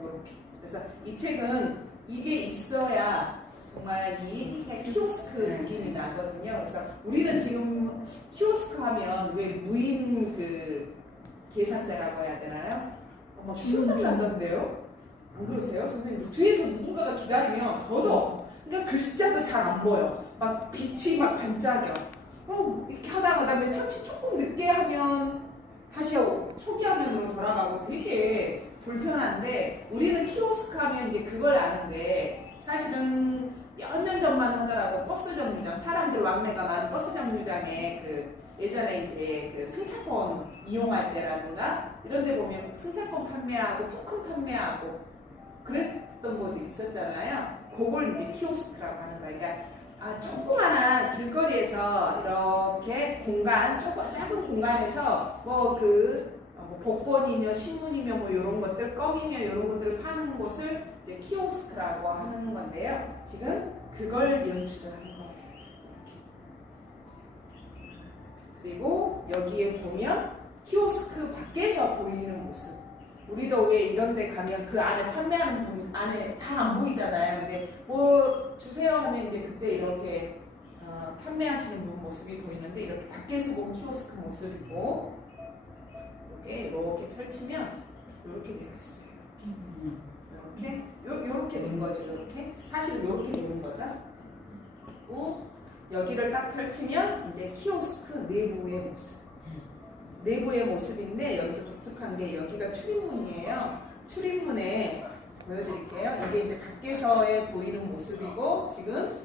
이렇게. 그래서 이 책은 이게 있어야 정말 이 책 키오스크 느낌이 나거든요. 그래서 우리는 지금 키오스크 하면 왜 무인 그 계산대라고 해야 되나요? 막 신경 난다는데요? 안 그러세요? 선생님 뒤에서 누군가가 기다리면 더더 그러니까 글자도 잘 안 보여. 막 빛이 막 반짝여. 이렇게 하다가 그다음에 터치 조금 늦게 하면 다시 초기 화면으로 돌아가고 되게 불편한데 우리는 키오스크 하면 이제 그걸 아는데 사실은 몇 년 전만 하더라도 버스 정류장 사람들 왕래가 많은 버스 정류장에 그 예전에 이제 그 승차권 이용할 때라든가 이런 데 보면 승차권 판매하고 토큰 판매하고 그랬던 곳이 있었잖아요. 그걸 이제 키오스크라고 하는 거예요. 그러니까 조그마한 길거리에서 이렇게 공간, 작은 공간에서 뭐 복권이며 신문이며 뭐 이런 것들, 껌이며 이런 것들을 파는 곳을 이제 키오스크라고 하는 건데요. 지금 그걸 연출을 하는 거예요. 그리고 여기에 보면 키오스크 밖에서 보이는 모습. 우리도 왜 이런 데 가면 그 안에 판매하는 분 안에 다 안 보이잖아요. 근데 뭐 주세요 하면 이제 그때 이렇게 판매하시는 분 모습이 보이는데 이렇게 밖에서 본 키오스크 모습이고 이렇게 펼치면 이렇게 되어 있어요. 이렇게 된 거죠. 이렇게 사실 이렇게 되는 거죠. 그리고 여기를 딱 펼치면 이제 키오스크 내부의 모습. 내부의 모습인데 여기서 독특한 게 여기가 출입문이에요. 출입문에 보여드릴게요. 이게 이제 밖에서의 보이는 모습이고 지금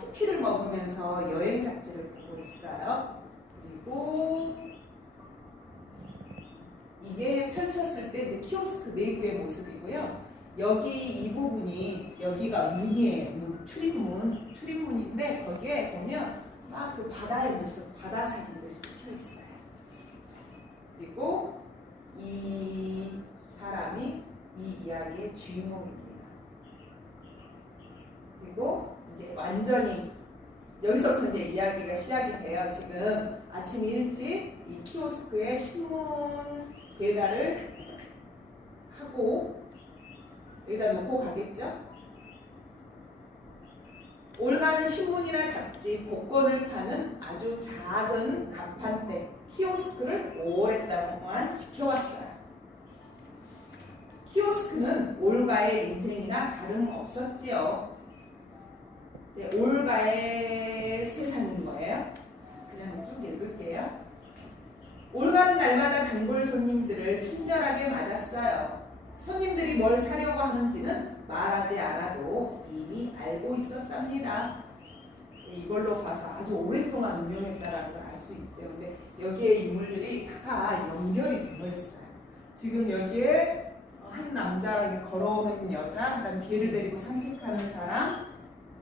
쿠키를 먹으면서 여행 잡지를 보고 있어요. 그리고 이게 펼쳤을 때 이제 키오스크 내부의 모습이고요. 여기 이 부분이 여기가 문이에요. 출입문인데 거기에 보면 막 그 바다의 모습, 바다 사진들이 찍혀 있어요. 그리고 이 사람이 이 이야기의 주인공입니다. 그리고 이제 완전히 여기서부터 이제 이야기가 시작이 돼요. 지금 아침 일찍 이 키오스크에 신문 배달을 하고 여기다 놓고 가겠죠? 올가는 신문이나 잡지, 복권을 파는 아주 작은 간판대 키오스크를 오랫동안 지켜왔어요. 키오스크는 올가의 인생이나 다름없었지요. 이제 올가의 세상인 거예요. 그냥 쭉 읽을게요. 올가는 날마다 단골 손님들을 친절하게 맞았어요. 손님들이 뭘 사려고 하는지는 말하지 않아도 이미 알고 있었답니다. 이걸로 봐서 아주 오랫동안 운영했다라는 걸 알 수 있죠. 근데 여기에 인물들이 다 연결이 되어 있어요. 지금 여기에 한 남자랑 걸어오는 여자, 그다음 개를 데리고 산책하는 사람,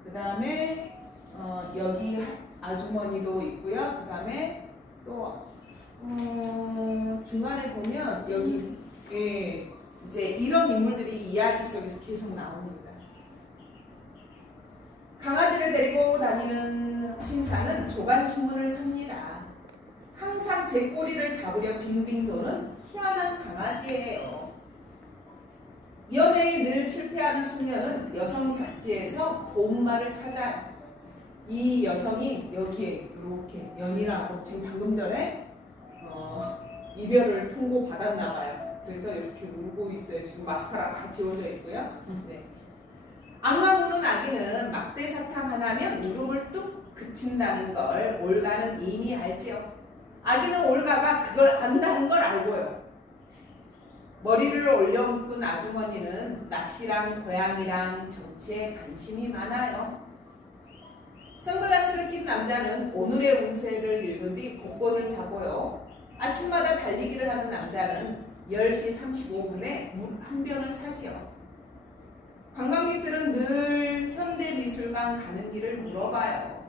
그 다음에 여기 아주머니도 있고요. 그 다음에 또 중간에 보면 여기 이제 이런 인물들이 이야기 속에서 계속 나옵니다. 강아지를 데리고 다니는 신사는 조간신문을 삽니다. 항상 제 꼬리를 잡으려 빙빙 도는 희한한 강아지예요. 연애에 늘 실패하는 소녀는 여성 잡지에서 고운말을 찾아 이 여성이 여기에 이렇게 연인하고 지금 방금 전에 이별을 통보받았나 봐요. 그래서 이렇게 울고 있어요. 지금 마스카라 다 지워져 있고요. 네. 악마 부는 아기는 막대 사탕 하나면 울음을 뚝 그친다는 걸 올가는 이미 알지요. 아기는 올가가 그걸 안다는 걸 알고요. 머리를 올려묶은 아주머니는 낚시랑 고양이랑 정치에 관심이 많아요. 선글라스를 낀 남자는 오늘의 운세를 읽은 뒤 복권을 사고요. 아침마다 달리기를 하는 남자는 10시 35분에 물 한 병을 사지요. 관광객들은 늘 현대미술관 가는 길을 물어봐요.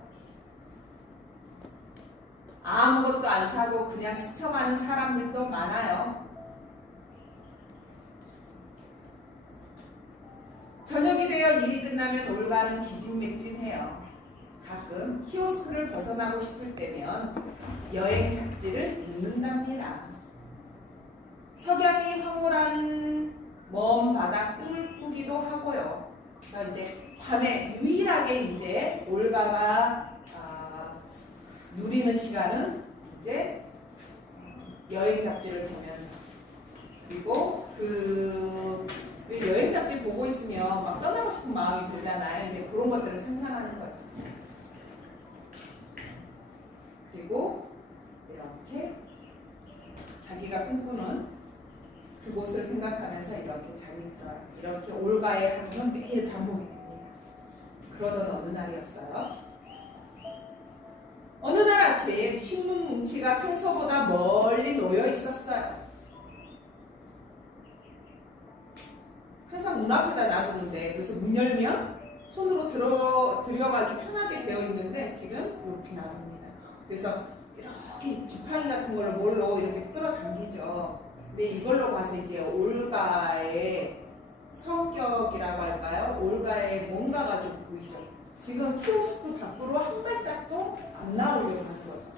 아무것도 안 사고 그냥 스쳐가는 사람들도 많아요. 저녁이 되어 일이 끝나면 올가는 기진맥진해요. 가끔 키오스크를 벗어나고 싶을 때면 여행 잡지를 읽는답니다. 석양이 황홀한 먼 바다 꿈을 꾸기도 하고요. 그래서 이제 밤에 유일하게 이제 올가가 누리는 시간은 이제 여행 잡지를 보면서, 그리고 그 여행 잡지 보고 있으면 막 떠나고 싶은 마음이 들잖아요. 이제 그런 것들을 상상하는 거죠. 그리고 이렇게 자기가 꿈꾸는 그곳을 생각하면서 이렇게 자기가 이렇게 올가의 하루는 매일 반복이 됩니다. 그러던 어느 날이었어요. 어느 날 아침 신문 뭉치가 평소보다 멀리 놓여 있었어요. 항상 문 앞에다 놔두는데, 그래서 문 열면 손으로 들여가기 편하게 되어 있는데 지금 이렇게 놔둡니다. 그래서 이렇게 지팡이 같은 걸로 뭘로 이렇게 끌어당기죠. 근데 이걸로 봐서 이제 올가의 성격이라고 할까요? 올가의 뭔가가 좀 보이죠. 지금 키오스크 밖으로 한 발짝도 안 나오려고 하는 거죠.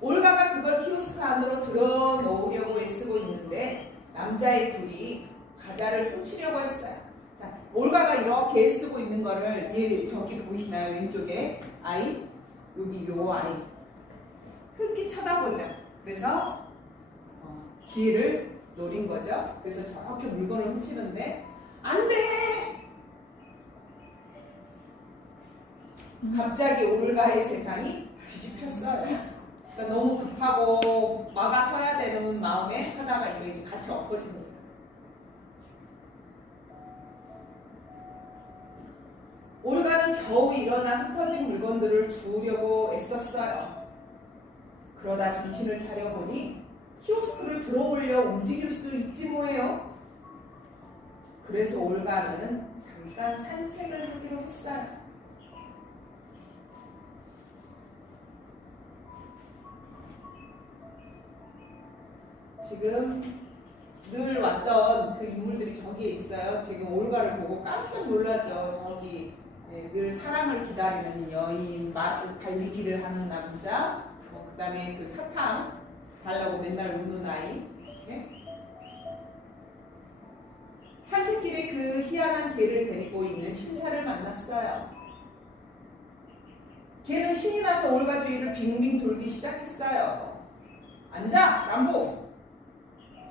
올가가 그걸 키오스크 안으로 들어 놓으려고 애쓰고 있는데 남자의 둘이 과자를 훔치려고 했어요. 자, 올가가 이렇게 애쓰고 있는 거를 저기 보이시나요? 왼쪽에 아이, 여기 요 아이 흙이 쳐다보죠. 그래서 기회를 노린 거죠. 그래서 저렇게 물건을 훔치는데 안 돼! 갑자기 올가의 세상이 뒤집혔어요. 그러니까 너무 급하고 막아서야 되는 마음에 하다가 이게 같이 엎어집니다. 올가는 겨우 일어나 흩어진 물건들을 주우려고 애썼어요. 그러다 정신을 차려보니 키오스크를 들어올려 움직일 수 있지 뭐예요. 그래서 올가는 잠깐 산책을 하기로 했어요. 지금 늘 왔던 그 인물들이 저기에 있어요. 지금 올가를 보고 깜짝 놀라죠. 저기 늘 사랑을 기다리는 여인, 달리기를 하는 남자, 그 다음에 그 사탕 달라고 맨날 우는 아이. 이렇게. 산책길에 그 희한한 개를 데리고 있는 신사를 만났어요. 개는 신이 나서 올가 주위를 빙빙 돌기 시작했어요. 앉아, 람보!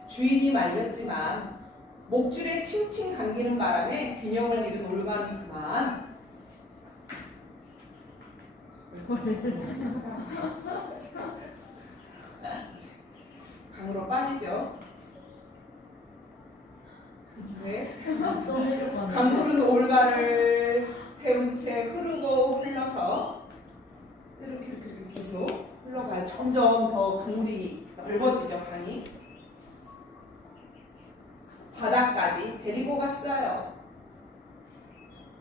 주인이 말렸지만 목줄에 칭칭 감기는 바람에 균형을 잃은 올가는 그만 강으로 빠지죠. 네. 강물은 올가를 태운 채 흐르고 흘러서 이렇게 계속 흘러가요. 점점 더 강물이 넓어지죠. 강이 바다까지 데리고 갔어요.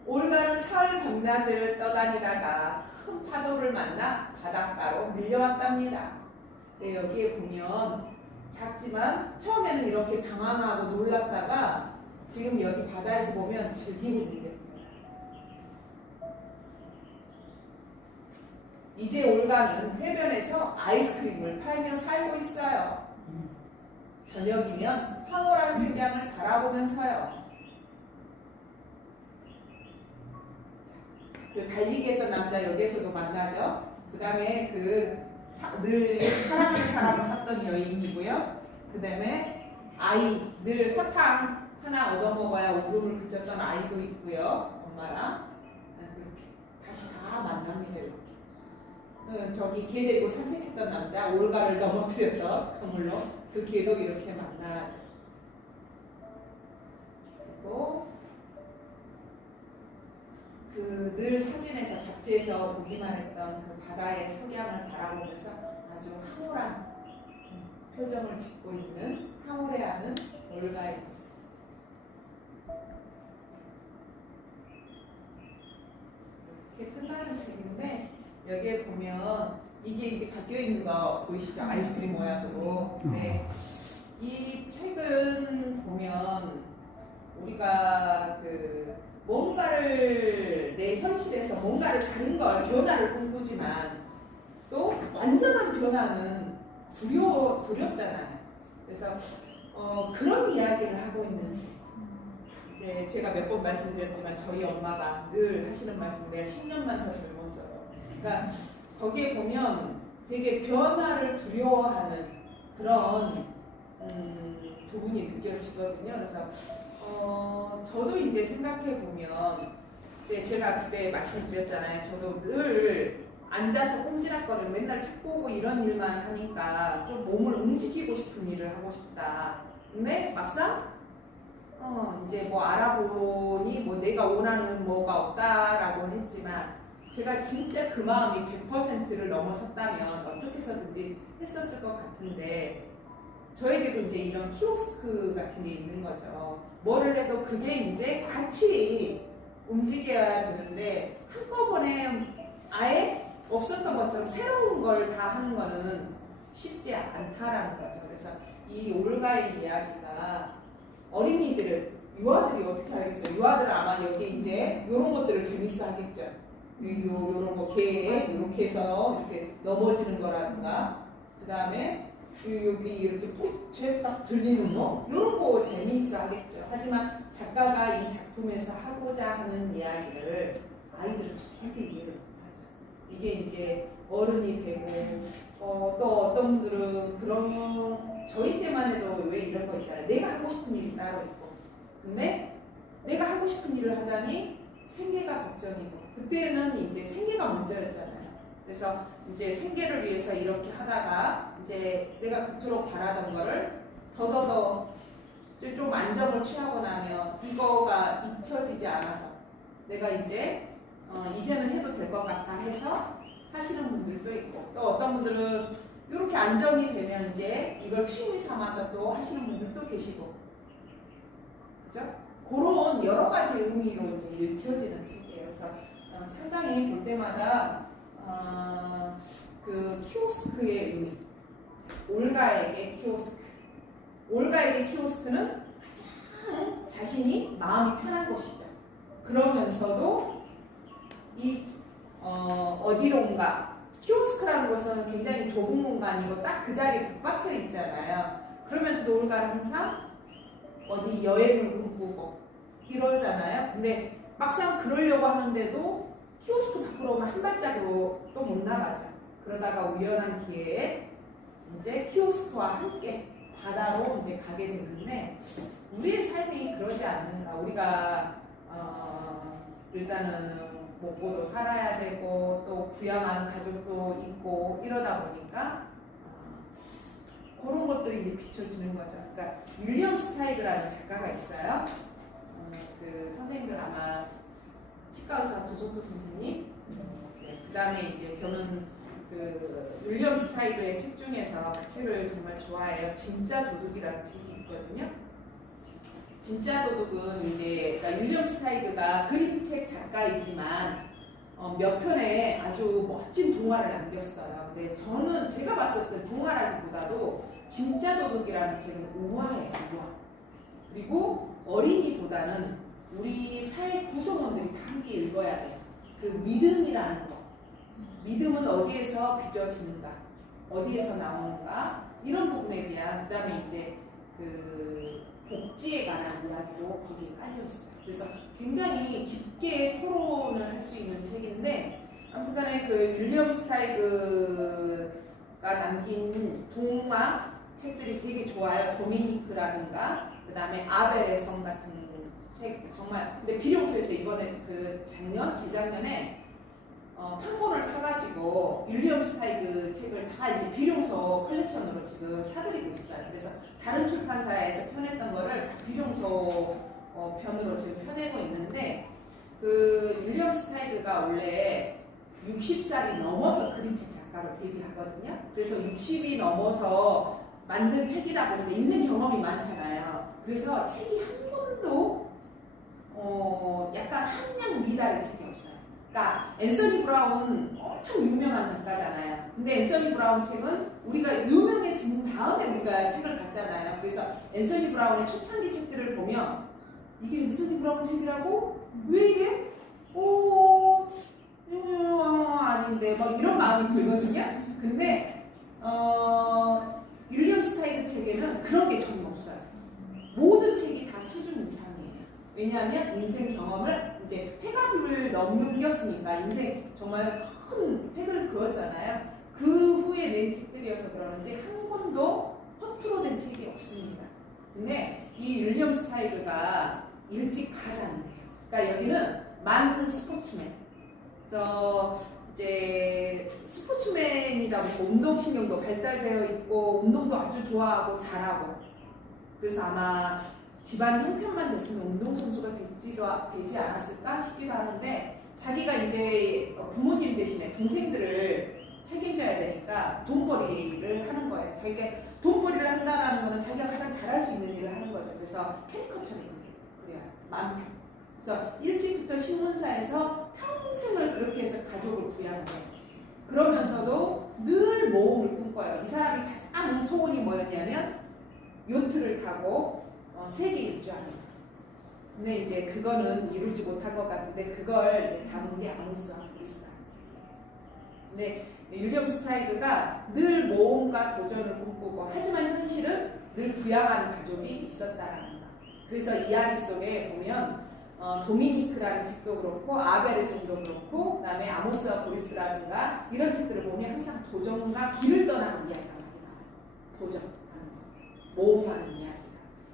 올가는 사흘 밤낮을 떠다니다가 큰 파도를 만나 바닷가로 밀려왔답니다. 네, 여기에 보면 작지만 처음에는 이렇게 당황하고 놀랐다가 지금 여기 바다에서 보면 즐기고 있는데 이제 올가는 해변에서 아이스크림을 팔며 살고 있어요. 저녁이면 황홀한 색양을 바라보면서요. 그 달리기 했던 남자 여기에서도 만나죠. 그 다음에 늘 사랑하는 사람을 찾던 여인이고요. 그 다음에 아이, 늘 사탕 하나 얻어먹어야 울음을 그쳤던 아이도 있고요. 엄마랑 이렇게 다시 다 만납니다. 이렇게. 저기 개 데리고 산책했던 남자, 올가를 넘어뜨렸던 그물로 그 개도 이렇게 만나죠. 그리고 늘 사진에서 잡지에서 보기만 했던 그 바다의 석양을 바라보면서 아주 황홀한 표정을 짓고 있는 황홀해하는 올가의 모습. 이렇게 끝나는 책인데 여기에 보면 이게 바뀌어 있는 거 보이시죠? 아이스크림 모양으로. 네. 이 책은 보면 우리가 뭔가를 내 현실에서 뭔가를 다른 걸 변화를 꿈꾸지만 또 완전한 변화는 두렵잖아요. 그래서 그런 이야기를 하고 있는 책. 이제 제가 몇 번 말씀드렸지만 저희 엄마가 늘 하시는 말씀, 내가 10년만 더 젊었어요. 그러니까 거기에 보면 되게 변화를 두려워하는 그런 부분이 느껴지거든요. 그래서 저도 이제 생각해 보면 이제 제가 그때 말씀드렸잖아요. 저도 늘 앉아서 꼼지락거리고 맨날 책 보고 이런 일만 하니까 좀 몸을 움직이고 싶은 일을 하고 싶다. 근데 막상 이제 뭐 알아보니 뭐 내가 원하는 뭐가 없다라고 했지만 제가 진짜 그 마음이 100%를 넘어섰다면 어떻게 해서든지 했었을 것 같은데 저에게도 이제 이런 키오스크 같은 게 있는 거죠. 뭐를 해도 그게 이제 같이 움직여야 되는데 한꺼번에 아예 없었던 것처럼 새로운 걸 다 하는 거는 쉽지 않다라는 거죠. 그래서 이 올가의 이야기가 어린이들을, 유아들이 어떻게 하겠어요? 유아들은 아마 여기 이제 이런 것들을 재밌어 하겠죠. 요런 거 개 이렇게 해서 이렇게 넘어지는 거라든가, 그 다음에 여기 이렇게 푹 딱 들리는 거 이런 거 재미있어 하겠죠. 하지만 작가가 이 작품에서 하고자 하는 이야기를 아이들은 절대 이해를 못하죠. 이게 이제 어른이 되고 또 어떤 분들은 그런 저희 때만 해도 왜 이런 거 있잖아요. 내가 하고 싶은 일이 따로 있고 근데 내가 하고 싶은 일을 하자니 생계가 걱정이고 그때는 이제 생계가 문제였잖아요. 그래서 이제 생계를 위해서 이렇게 하다가 이제 내가 그토록 바라던 거를 더더더 좀 안정을 취하고 나면 이거가 잊혀지지 않아서 내가 이제 이제는 해도 될 것 같다 해서 하시는 분들도 있고 또 어떤 분들은 이렇게 안정이 되면 이제 이걸 취미 삼아서 또 하시는 분들도 계시고 그죠? 그런 여러 가지 의미로 이제 읽혀지는 책이에요. 그래서 상당히 볼 때마다 그 키오스크의 의미, 올가에게 키오스크. 올가에게 키오스크는 가장 자신이 마음이 편한 곳이죠. 그러면서도 이 어디론가 키오스크라는 것은 굉장히 좁은 공간이고 딱 그 자리에 북박혀 있잖아요. 그러면서도 올가는 항상 어디 여행을 꿈꾸고 이러잖아요. 근데 막상 그러려고 하는데도 키오스크 밖으로 오면 한 발짝으로 또 못 나가죠. 그러다가 우연한 기회에 이제 키오스크와 함께 바다로 이제 가게 됐는데 우리의 삶이 그러지 않는가. 우리가 일단은 먹고도 살아야 되고 또 부양하는 가족도 있고 이러다 보니까 그런 것들이 이제 비춰지는 거죠. 그러니까 윌리엄 스타이그라는 작가가 있어요. 그 선생님들 아마 치과 의사 조정도 선생님. 그 다음에 이제 저는 그 윌리엄 스타이그의 책 중에서 그 책을 정말 좋아해요. 진짜 도둑이라는 책이 있거든요. 진짜 도둑은 이제 그러니까 윌리엄 스타이그가 그림책 작가이지만 몇 편의 아주 멋진 동화를 남겼어요. 근데 저는 제가 봤었을 때 동화라기보다도 진짜 도둑이라는 책은 우화예요. 우화. 그리고 어린이보다는 우리 사회 구성원들이 다 함께 읽어야 돼요. 그 믿음이라는 거. 믿음은 어디에서 빚어지는가, 어디에서 나오는가 이런 부분에 대한 그 다음에 이제 그 복지에 관한 이야기도 거기에 깔려 있어요. 그래서 굉장히 깊게 토론을 할 수 있는 책인데 아무튼간에 그 윌리엄 스타이그가 남긴 동화 책들이 되게 좋아요. 도미니크라든가 그 다음에 아벨의 성 같은 책 정말 근데 비룡소에서 이번에 그 재작년에 판본을 사가지고 윌리엄 스타이그 책을 다 이제 비룡소 컬렉션으로 지금 사들이고 있어요. 그래서 다른 출판사에서 펴냈던 거를 다 비룡소 편으로 지금 펴내고 있는데 그 윌리엄 스타이그가 원래 60살이 넘어서 그림책 작가로 데뷔하거든요. 그래서 60이 넘어서 만든 책이다 보니까 인생 경험이 많잖아요. 그래서 책이 한 번도 약간 함량 미달의 책이 없어요. 그러니까 앤서니 브라운 엄청 유명한 작가잖아요. 근데 앤서니 브라운 책은 우리가 유명해진 다음에 우리가 책을 봤잖아요. 그래서 앤서니 브라운의 초창기 책들을 보면 이게 앤서니 브라운 책이라고? 왜 이래? 아닌데 막 이런 마음이 들거든요. 근데 윌리엄 스타이그 책에는 그런 게 전혀 없어요. 왜냐하면 인생 경험을 이제 회갑을 넘겼으니까 인생 정말 큰 획을 그었잖아요. 그 후에 낸 책들이어서 그러는지 한 권도 허투루 된 책이 없습니다. 근데 이 윌리엄 스파이크가 일찍 가장이에요. 그러니까 여기는 만능 스포츠맨. 그래서 이제 스포츠맨이다 보니까 운동신경도 발달되어 있고 운동도 아주 좋아하고 잘하고 그래서 아마 집안 형편만 됐으면 운동선수가 되지 않았을까 싶기도 하는데 자기가 이제 부모님 대신에 동생들을 책임져야 되니까 돈벌이를 하는 거예요. 자기가 돈벌이를 한다는 거는 자기가 가장 잘할 수 있는 일을 하는 거죠. 그래서 캐리커처를 그려요. 만평. 그래서 일찍부터 신문사에서 평생을 그렇게 해서 가족을 부양해요. 그러면서도 늘 모험을 꿈꿔요. 이 사람이 가장 소원이 뭐였냐면 요트를 타고 세계 일주하는 거예요. 근데 이제 그거는 이루지 못한 것 같은데 그걸 이제 담은 게 아모스와 보리스라는 책이에요. 근데 윌리엄 스파이크가 늘 모험과 도전을 꿈꾸고 하지만 현실은 늘 부양하는 가족이 있었다라는 거. 그래서 이야기 속에 보면 도미니크라는 책도 그렇고 아벨의 성도 그렇고 그다음에 아모스와 보리스라든가 이런 책들을 보면 항상 도전과 길을 떠나는 이야기가 많이 나와요. 도전하는 거, 모험하는 이야기가.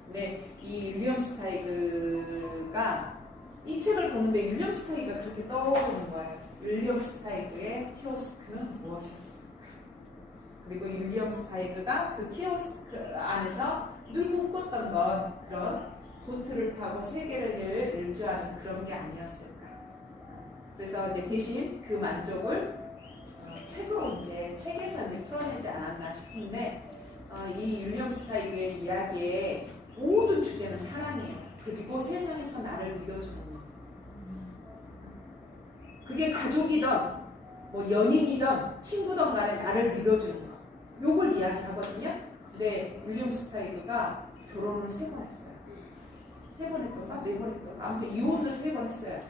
근데 이 윌리엄 스파이크가 이 책을 보는데 윌리엄 스파이크가 그렇게 떠오르는 거예요. 윌리엄 스파이크의 키오스크는 무엇이었을까? 그리고 이 윌리엄 스파이크가 그 키오스크 안에서 늘 꿈꿨던 건 그런 보트를 타고 세계를 일주하는 그런 게 아니었을까. 그래서 이제 대신 그 만족을 책으로 이제 책에서 이제 풀어내지 않았나 싶은데 이 윌리엄 스파이크의 이야기의 모든 주제는 사랑이에요. 그리고 세상에서 나를 믿어주는 것. 그게 가족이든 뭐 연인이든 친구든 간에 나를 믿어주는 것. 요걸 이야기하거든요. 근데 윌리엄 스파이크가 결혼을 3번 했어요. 3번 했던가 4번 했던가 아무튼 이혼을 3번 했어요.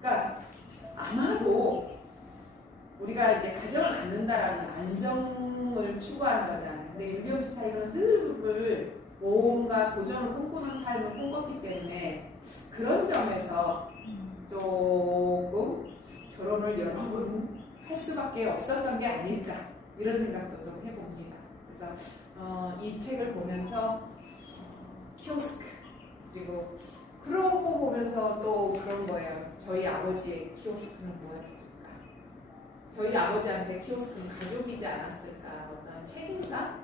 그러니까 아마도 우리가 이제 가정을 갖는다라는 안정을 추구하는 거잖아요. 근데 윌리엄 스파이크는 늘 모험과 도전을 꿈꾸는 삶을 꿈꿨기 때문에 그런 점에서 조금 결혼을 여러 번 할 수밖에 없었던 게 아닐까 이런 생각도 좀 해봅니다. 그래서 이 책을 보면서 키오스크 그리고 그러고 보면서 또 그런 거예요. 저희 아버지의 키오스크는 뭐였을까? 저희 아버지한테 키오스크는 가족이지 않았을까? 어떤 책임감?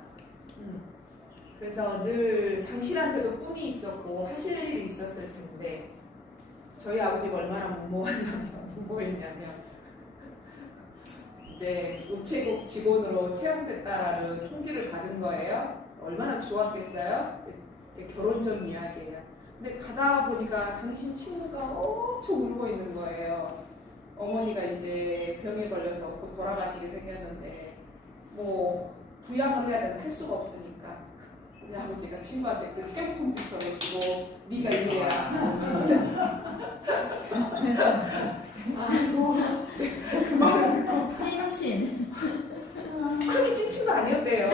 그래서 늘 당신한테도 꿈이 있었고 하실 일이 있었을 텐데 저희 아버지가 얼마나 무모했냐면 이제 우체국 직원으로 채용됐다라는 통지를 받은 거예요. 얼마나 좋았겠어요? 결혼 전 이야기예요. 근데 가다 보니까 당신 친구가 엄청 울고 있는 거예요. 어머니가 이제 병에 걸려서 곧 돌아가시게 생겼는데 뭐 부양을 해야 되는 할 수가 없으니까 우리 아버지가 친구한테 그 채용통 비서를 주고 네가 이래야 아이고 그 말을 듣고 찐친. 그렇게 찐친도 아니었대요.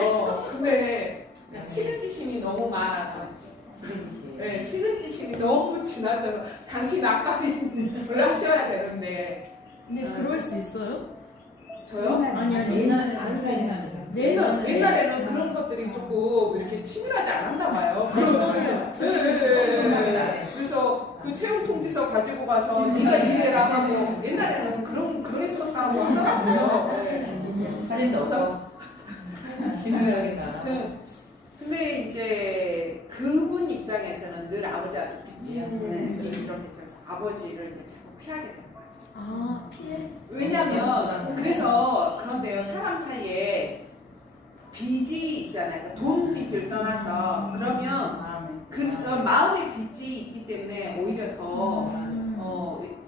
근데 측은지심이 너무 많아서 네, 측은지심이 너무 지나쳐서 당신 아까는 연락하셔야 되는데 근데 그럴 수 있어요? 저요? 아니 옛날에는 그런 것들이 조금 이렇게 치밀하지 않았나 봐요. 그래서 그 채용 통지서 가지고 가서 네가 이래라 하고 옛날에는 그랬었다고 하더라고요. 사진도 없어. 근데 이제 그분 입장에서는 늘 아버지한테 빚지는 느낌이 이렇게 들어서 아버지를 이제 자꾸 피하게 되는 거죠. 아, 피해? 왜냐면 그래서 그런데요 사람 사이에 빚이 있잖아요. 그러니까 돈 빚을 떠나서 그러면 그 마음의 빚이 있기 때문에 오히려 더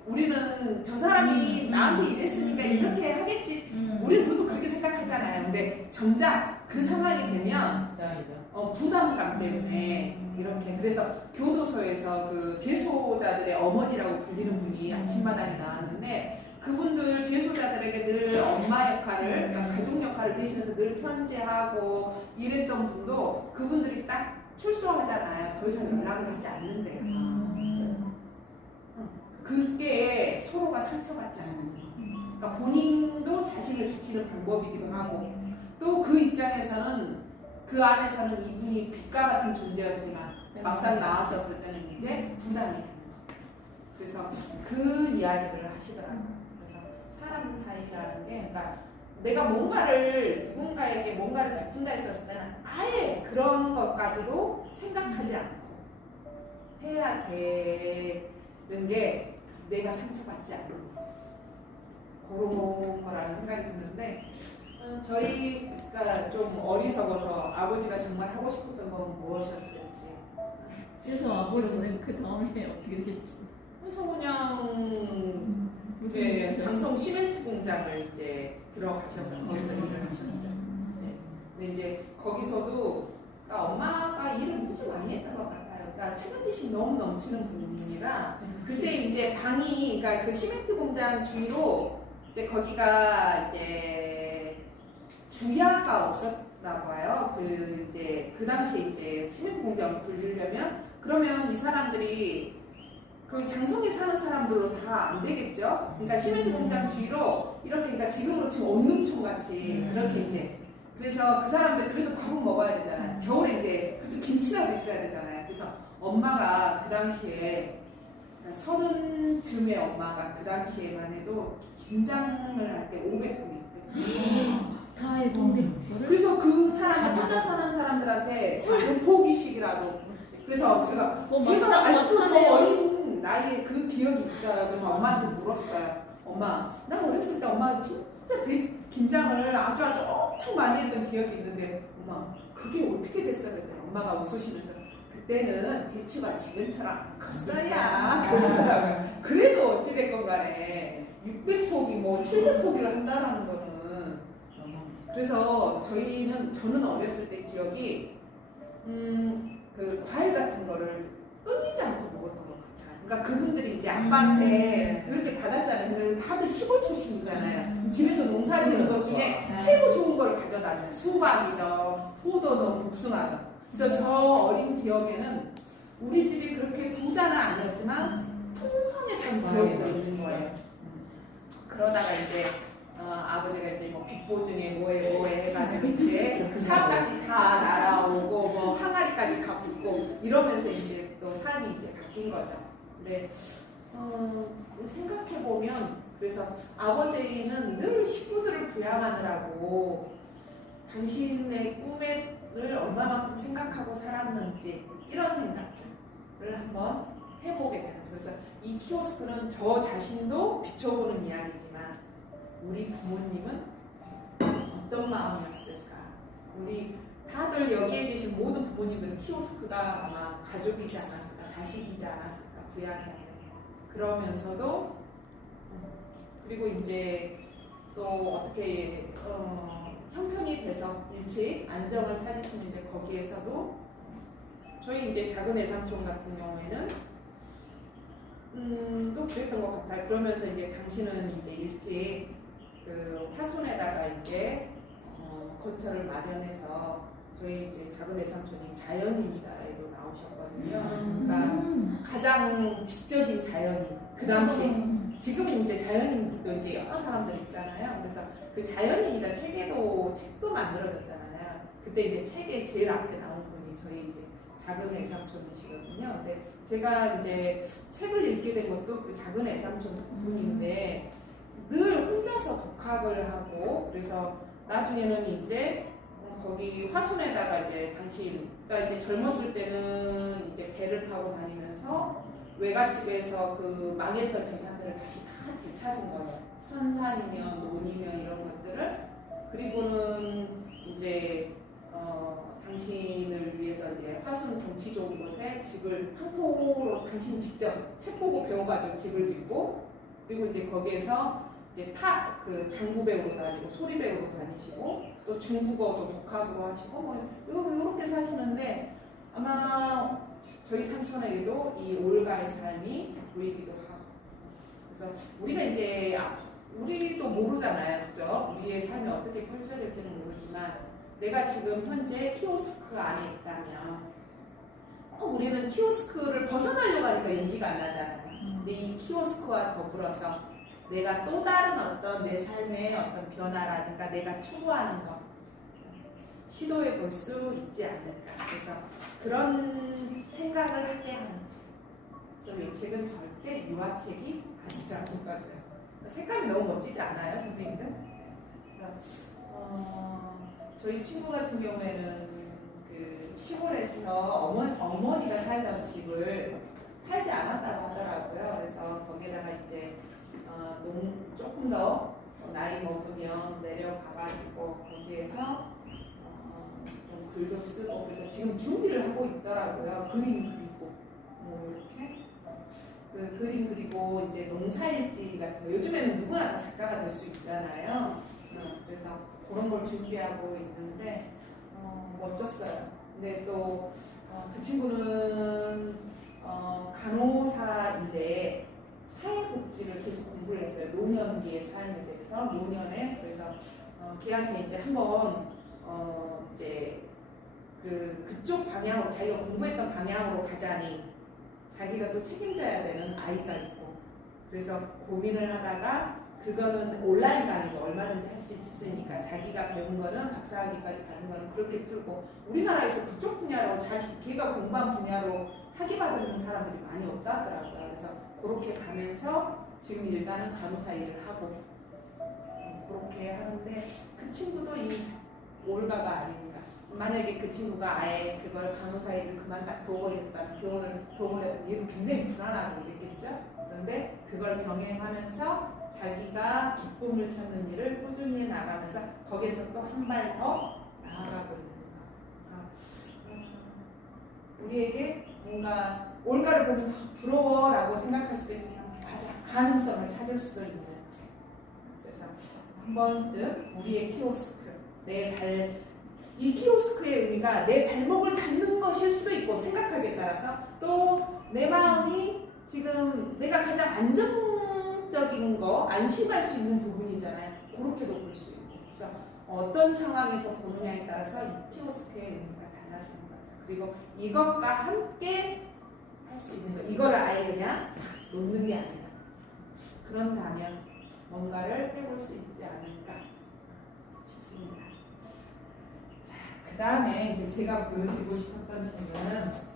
우리는 저 사람이 나한테 이랬으니까 이렇게 하겠지. 우리는 보통 그렇게 생각하잖아요. 근데 정작 그 상황이 되면 부담감 때문에 이렇게 그래서 교도소에서 그 재소자들의 어머니라고 불리는 분이 아침마당에 나왔는데 그분들 재소자들에게 늘 엄마 역할을 그러니까 가족 역할을 대신해서 늘 편지하고 이랬던 분도 그분들이 딱 출소하잖아요. 더 이상 연락을 하지 않는데요. 그게 서로가 상처받지 않는 거. 그러니까 본인도 자신을 지키는 방법이기도 하고 또 그 입장에서는 그 안에서는 이분이 빛과 같은 존재였지만 막상 나왔었을 때는 이제 부담이 되는 거죠. 그래서 그 이야기를 하시더라고요. 그래서 사람 사이라는 게 그러니까 내가 뭔가를 누군가에게 뭔가를 베푼다 했었을 때는 아예 그런 것까지도 생각하지 않고 해야 되는 게 내가 상처받지 않는 그런 거라는 생각이 드는데 저희가 좀 어리석어서 아버지가 정말 하고 싶었던 건 무엇이었을지 그래서 아버지는 그 다음에 어떻게 되셨어요? 그래서 그냥 이제 장성 시멘트 공장을 이제 들어가셔서 거기서 일을 하셨죠. 네. 근데 이제 거기서도 그러니까 엄마가 일을 무지 많이 했던 것 같아요. 그러니까 측은지심 너무 넘치는 분이라 그때 이제 방이 그러니까 그 시멘트 공장 주위로 이제 거기가 이제 주야가 없었나 봐요. 그 이제 그 당시에 이제 시멘트 공장을 굴리려면 그러면 이 사람들이 그 장성에 사는 사람들로 다 안 되겠죠. 그러니까 시멘트 공장 주위로 이렇게 그러니까 지금으로 치면 언능촌 같이 그렇게 이제 그래서 그 사람들 그래도 밥은 먹어야 되잖아요. 겨울에 이제 그래도 김치라도 있어야 되잖아요. 그래서 엄마가 그 당시에 그러니까 30쯤의 엄마가 그 당시에만 해도 김장을 할 때 500포기 다 해동된 거를? 그래서 그 사람이 혼자 사는 사람들한테 한 포기씩이라도 그래서 제가 아직도 저 어린 나이에 그 기억이 있어요. 그래서 엄마한테 물었어요. 엄마, 난 어렸을 때 엄마가 진짜 김장을 아주 엄청 많이 했던 기억이 있는데 엄마 그게 어떻게 됐어? 그랬더니 엄마가 웃으시면서 그때는 배추가 지금처럼 안 컸어야 그러시더라고요. 그래도 어찌됐건 간에 600포기 뭐 700포기를 한다라는 거는 그래서 저는 어렸을 때 기억이 그 과일 같은 거를 끊이지 않고 먹었던 것 같아요. 그러니까 그분들이 이제 아빠한테 이렇게 받았잖아요. 근데 다들 시골 출신이잖아요. 집에서 농사 지는 것 중에 최고 좋은 걸 가져다 줘요. 수박이든 포도든 복숭아든. 그래서 저 어린 기억에는 우리 집이 그렇게 부자는 아니었지만 풍성했던 기억이 있는 거예요. 그러다가 이제 아버지가 이제 뭐 빚보증에 뭐해 해가지고 이제 차까지 다 날아오고 뭐 항아리까지 다 붙고 이러면서 이제 또 삶이 이제 바뀐 거죠. 근데 생각해 보면 그래서 아버지는 늘 식구들을 부양하느라고 당신의 꿈을 얼마만큼 생각하고 살았는지 이런 생각을 한번 해보게 되는 거죠. 그래서 이 키오스크는 저 자신도 비춰보는 이야기지만 우리 부모님은 어떤 마음이었을까? 우리 다들 여기에 계신 모든 부모님들은 키오스크가 아마 가족이지 않았을까? 자식이지 않았을까? 부양해야 되는 그러면서도 그리고 이제 또 어떻게 형편이 돼서 일찍 안정을 찾으시는 이제 거기에서도 저희 이제 작은 애삼촌 같은 경우에는 또 그랬던 것 같아요. 그러면서 이제 당신은 이제 일찍 그 화순에다가 이제 거처를 마련해서 저희 이제 작은 애삼촌이 자연인이다에도 나오셨거든요. 그러니까 가장 지적인 자연인 그 당시에 지금은 이제 자연인도 이제 여러 사람들 있잖아요. 그래서 그 자연인이다 책도 만들어졌잖아요. 그때 이제 책에 제일 앞에 나온 분이 저희 이제 작은 애삼촌이시거든요. 근데 제가 이제 책을 읽게 된 것도 그 작은 애삼촌 분인데 늘 혼자서 독학을 하고 그래서 나중에는 이제 거기 화순에다가 이제 그러니까 이제 젊었을 때는 이제 배를 타고 다니면서 외갓집에서 그 망했던 재산들을 다시 다 되찾은 거예요. 선산이면 논이면 이런 것들을 그리고는 이제 당신을 위해서 이제 화순 경치 좋은 곳에 집을 황토로 당신 직접 책 보고 배워가지고 집을 짓고 그리고 이제 거기에서 이제 그 장구 배우러 다니고 소리 배우러 다니시고 또 중국어도 독학으로 하시고 뭐 이렇게 사시는데 아마 저희 삼촌에게도 이 올가의 삶이 보이기도 하고 그래서 우리가 이제 우리도 모르잖아요, 그죠? 우리의 삶이 어떻게 펼쳐질지는 모르지만 내가 지금 현재 키오스크 안에 있다면 꼭 우리는 키오스크를 벗어나려고 하니까 용기가 안 나잖아요. 근데 이 키오스크와 더불어서 내가 또 다른 어떤 내 삶의 어떤 변화라든가 내가 추구하는 것 시도해 볼 수 있지 않을까. 그래서 그런 생각을 하게 하는 책. 그래서 이 책은 절대 유아책이 아니라는 거죠. 색감이 너무 멋지지 않아요, 선생님들? 그래서 저희 친구 같은 경우에는 그 시골에서 어머니가 살던 집을 팔지 않았다고 하더라고요. 그래서 거기에다가 이제 조금 더 나이 먹으면 내려가가지고 거기에서 좀 글도 쓰고 그래서 지금 준비를 하고 있더라고요. 그림 그리고 뭐 이렇게 그 그림 그리고 이제 농사일지 같은 거 요즘에는 누구나 다 작가가 될 수 있잖아요. 그래서 그런 걸 준비하고 있는데 멋졌어요. 근데 또 그 친구는 간호사인데 사회복지를 계속 공부를 했어요. 노년기의 삶에 대해서 노년에 그래서 걔한테 이제 한번 이제 그쪽 방향으로 자기가 공부했던 방향으로 가자니 자기가 또 책임져야 되는 아이가 있고 그래서 고민을 하다가 그거는 온라인 강의도 얼마든지 할 수 있으니까 자기가 배운 거는 박사학위까지 가는 거는 그렇게 풀고 우리나라에서 그쪽 분야로 걔가 공부한 분야로 학위 받는 사람들이 많이 없다 하더라고요. 그래서 그렇게 가면서 지금 일단은 간호사 일을 하고 그렇게 하는데 그 친구도 이 올가가 아닙니다. 만약에 그 친구가 아예 그걸 간호사 일을 도버렸다 도버렸다 얘도 굉장히 불안하고 그랬겠죠. 그런데 그걸 병행하면서 자기가 기쁨을 찾는 일을 꾸준히 나가면서 거기에서 또 한 발 더 나아가고 있는 거예요. 그래서 우리에게 뭔가 올가를 보면서 부러워라고 생각할 수도 있지만 맞아 가능성을 찾을 수도 있는 책. 그래서 한 번쯤 우리의 키오스크 이 키오스크의 의미가 내 발목을 잡는 것일 수도 있고 생각하기에 따라서 또 내 마음이 지금 내가 가장 안정적인 거 안심할 수 있는 부분이잖아요. 그렇게도 볼 수 있고 그래서 어떤 상황에서 보느냐에 따라서 이 키오스크의 의미가 달라지는 거죠. 그리고 이것과 함께 할 수 있는 거 이거를 아예 그냥 놓는 게 아니라 그런다면 뭔가를 해볼 수 있지 않을까 싶습니다. 그 다음에 이제 제가 보여드리고 싶었던 책은